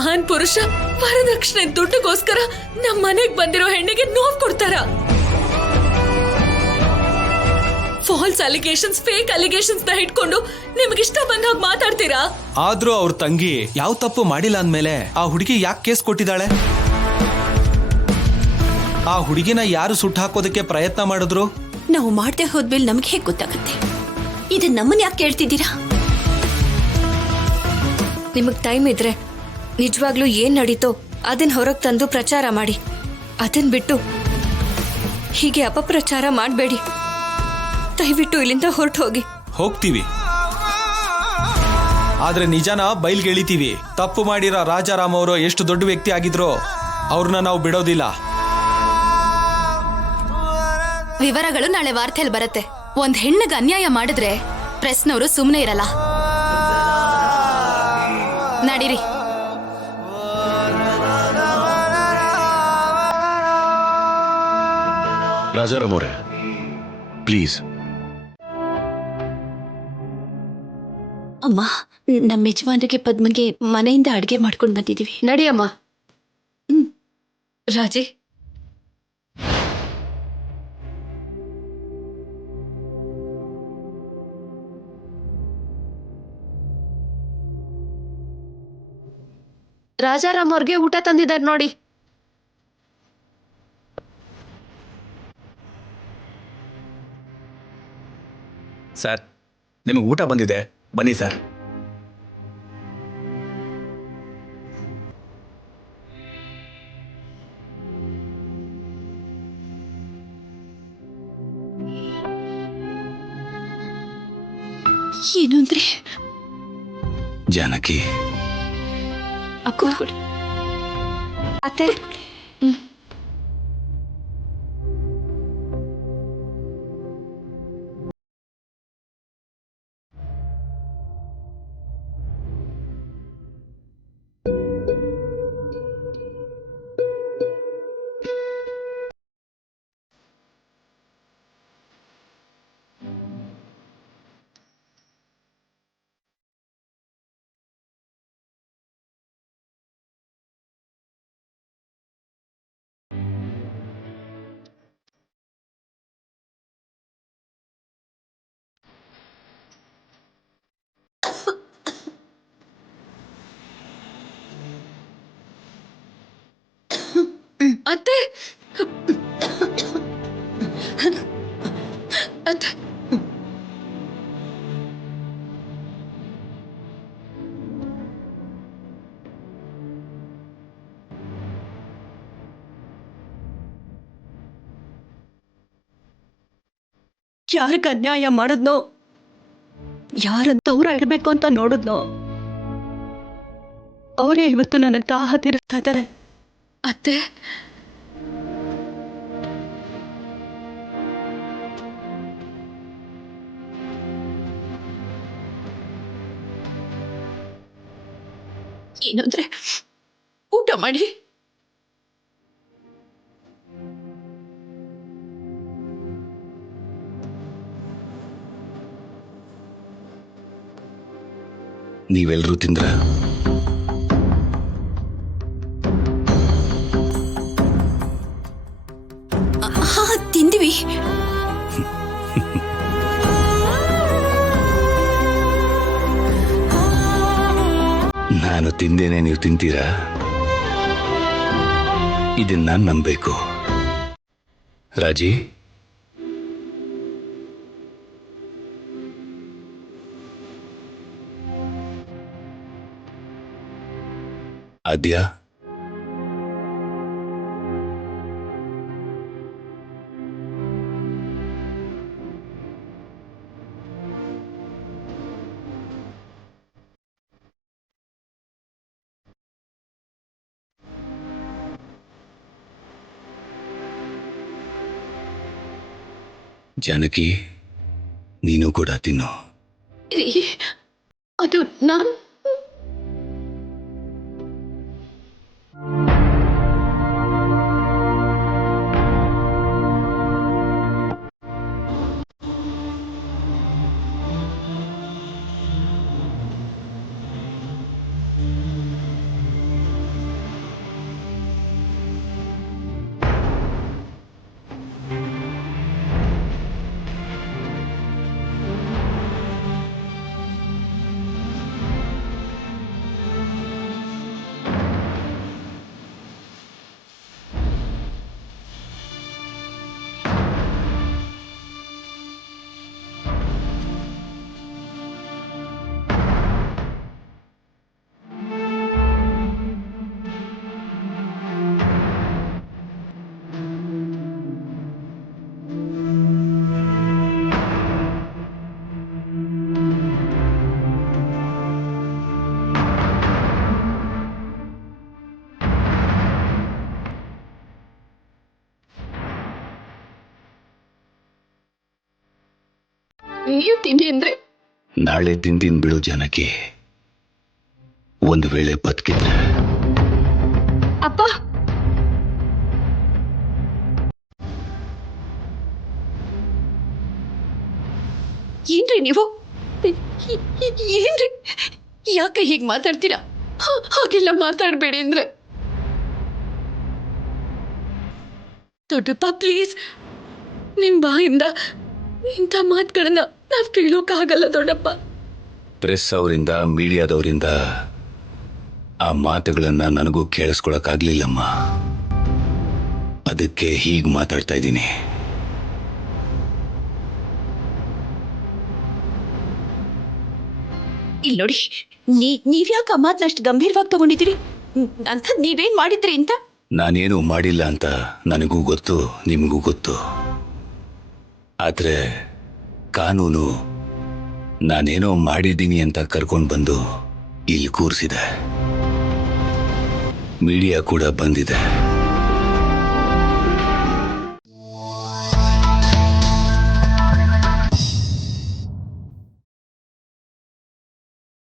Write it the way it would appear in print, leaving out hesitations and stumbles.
ಮಹಾನ್ ಪುರುಷ ವರದಕ್ಷಿಣೆ ದುಡ್ಡುಗೋಸ್ಕರ ನಮ್ಮ ಮನೆಗ್ ಬಂದಿರೋ ಹೆಣ್ಣಿಗೆ ನೋವು ಕೊಡ್ತಾರ? ಫಾಲ್ಸ್ ಅಲಿಗೇಷನ್ಸ್, ಫೇಕ್ ಅಲಿಗೇಷನ್ಸ್ ನ ಇಟ್ಕೊಂಡು ನಿಮ್ಗಿಷ್ಟ ಬಂದ ಹಾಗೆ ಮಾತಾಡ್ತೀರಾ? ಆದ್ರೂ ಅವ್ರ ತಂಗಿ ಯಾವ ತಪ್ಪು ಮಾಡಿಲ್ಲ ಅಂದ್ಮೇಲೆ ಆ ಹುಡುಗಿ ಯಾಕೆ ಕೇಸ್ ಕೊಟ್ಟಿದ್ದಾಳೆ? ಆ ಹುಡುಗಿನ ಯಾರು ಸುಟ್ಟು ಹಾಕೋದಕ್ಕೆ ಪ್ರಯತ್ನ ಮಾಡಿದ್ರು? ನಾವು ಮಾಡದೆ ಹೋದ್ಮೇಲೆ ನಮ್ಗೆ ಹೇಗೆ ಗೊತ್ತಾಗುತ್ತೆ? ಇದನ್ನ ನಮ್ಮನ್ನ ಯಾಕೆ ಕೇಳ್ತಿದ್ದೀರಾ? ನಿಮಗ್ ಟೈಮ್ ಇದ್ರೆ ನಿಜವಾಗ್ಲೂ ಏನ್ ನಡೀತೋ ಅದನ್ನ ಹೊರಗ್ ತಂದು ಪ್ರಚಾರ ಮಾಡಿ. ಅದನ್ ಬಿಟ್ಟು ಹೀಗೆ ಅಪಪ್ರಚಾರ ಮಾಡಬೇಡಿ. ದಯವಿಟ್ಟು ಇಲ್ಲಿಂದ ಹೊರಟು ಹೋಗಿ. ಹೋಗ್ತೀವಿ, ಆದ್ರೆ ನಿಜನ ಬಯಲ್ಗೆಳಿತೀವಿ. ತಪ್ಪು ಮಾಡಿರೋ ರಾಜಾರಾಮ್ ಅವರು ಎಷ್ಟು ದೊಡ್ಡ ವ್ಯಕ್ತಿ ಆಗಿದ್ರು ಅವ್ರನ್ನ ನಾವು ಬಿಡೋದಿಲ್ಲ. ವಿವರಗಳು ನಾಳೆ ವಾರ್ತೆಯಲ್ಲಿ ಬರುತ್ತೆ. ಒಂದ್ ಹೆಣ್ಣಿಗೆ ಅನ್ಯಾಯ ಮಾಡಿದ್ರೆ ಪ್ರೆಸ್ನವರು ಸುಮ್ಮನೆ ಇರಲ್ಲ. ನಡೀರಿ. ರಾಜಾರಾಮ್ ಅವರೇ, ಪ್ಲೀಸ್. ಅಮ್ಮ, ನಮ್ಮ ಯಜಮಾನರಿಗೆ ಪದ್ಮಗೆ ಮನೆಯಿಂದ ಅಡ್ಗೆ ಮಾಡ್ಕೊಂಡು ಬಂದಿದೀವಿ. ನಡಿಯಮ್ಮ. ರಾಜಿ, ರಾಜಾರಾಮ್ ಅವ್ರಿಗೆ ಊಟ ತಂದಿದ್ದಾರೆ ನೋಡಿ. ಸರ್, ನಿಮಗೆ ಊಟ ಬಂದಿದೆ, ಬನ್ನಿ ಸರ್. ಏನು ಅಂದ್ರೆ? ಜಾನಕಿ, ಕೂತ್ಕೊಳ್ಳಿ. ಅತ್ತೆ. ಅತ್ತೆ, ಅತ್ತೆ, ಯಾರಿಗೆ ಅನ್ಯಾಯ ಮಾಡಿದ್ನೋ, ಯಾರಂತ ಅವ್ರ ಇರ್ಬೇಕು ಅಂತ ನೋಡಿದ್ನೋ, ಅವರೇ ಇವತ್ತು ನನ್ನ ದಾಹ ತೀರಿಸ್ತಾ ಇದ್ದಾರೆ. ಅತ್ತೆ, ಏನಂದ್ರೆ ಊಟ ಮಾಡಿ. ನೀವೆಲ್ಲರೂ ತಿಂದ್ರ? ಹಾ, ತಿಂದಿವಿ. ನಾನು ತಿಂದೇನೆ ನೀವು ತಿಂತೀರಾ? ಇದನ್ನ ನಾನು ನಂಬಬೇಕು. ರಾಜಿ, ಆದ್ಯ, ಜಾನಕಿ, ನೀನು ಕೂಡ ತಿನ್ನು. ಅದು ನಾನು ನೀವು ತಿಂಡಿ ಅಂದ್ರೆ ನಾಳೆ ತಿಂದಿನ ಬಿಡು ಜನಕ್ಕೆ. ಒಂದು ವೇಳೆ ಬದುಕಿದ್ರೆ ಅಪ್ಪ ಏನ್ರಿ ನೀವು ಏನ್ರಿ ಯಾಕೆ ಹೀಗೆ ಮಾತಾಡ್ತೀರಾ? ಹಾಗೆಲ್ಲ ಮಾತಾಡ್ಬೇಡಿ ಅಂದ್ರೆ. ದೊಡ್ಡಪ್ಪ ಪ್ಲೀಸ್, ನಿಮ್ ಬಾಯಿಂದ ಇಂಥ ಮಾತುಗಳನ್ನ ನಾವ್ ಕೇಳೋಕ್ಕಾಗಲ್ಲ ದೊಡ್ಡಪ್ಪ. ಪ್ರೆಸ್ ಅವರಿಂದ, ಮೀಡಿಯಾದವರಿಂದ ಆ ಮಾತುಗಳನ್ನ ನನಗೂ ಕೇಳಿಸ್ಕೊಳಕ್ಕಾಗ್ಲಿಲ್ಲಮ್ಮ. ಅದಕ್ಕೆ ಹೀಗೆ ಮಾತಾಡ್ತಾ ಇದ್ದೀನಿ. ಇಲ್ಲಿ ನೋಡಿ, ನೀವ್ಯಾಕೆ ಆ ಮಾತನ್ನ ಅಷ್ಟು ಗಂಭೀರವಾಗಿ ತಗೊಂಡಿದ್ದೀರಿ? ಅಂಥದ್ದು ನೀವೇನ್ ಮಾಡಿದ್ರಿ ಅಂತ? ನಾನೇನು ಮಾಡಿಲ್ಲ ಅಂತ ನನಗೂ ಗೊತ್ತು, ನಿಮಗೂ ಗೊತ್ತು. ಆದ್ರೆ ಕಾನೂನು ನಾನೇನೋ ಮಾಡಿದ್ದೀನಿ ಅಂತ ಕರ್ಕೊಂಡು ಬಂದು ಇಲ್ಲಿ ಕೂರಿಸಿದೆ. ಮೀಡಿಯಾ ಕೂಡ ಬಂದಿದೆ.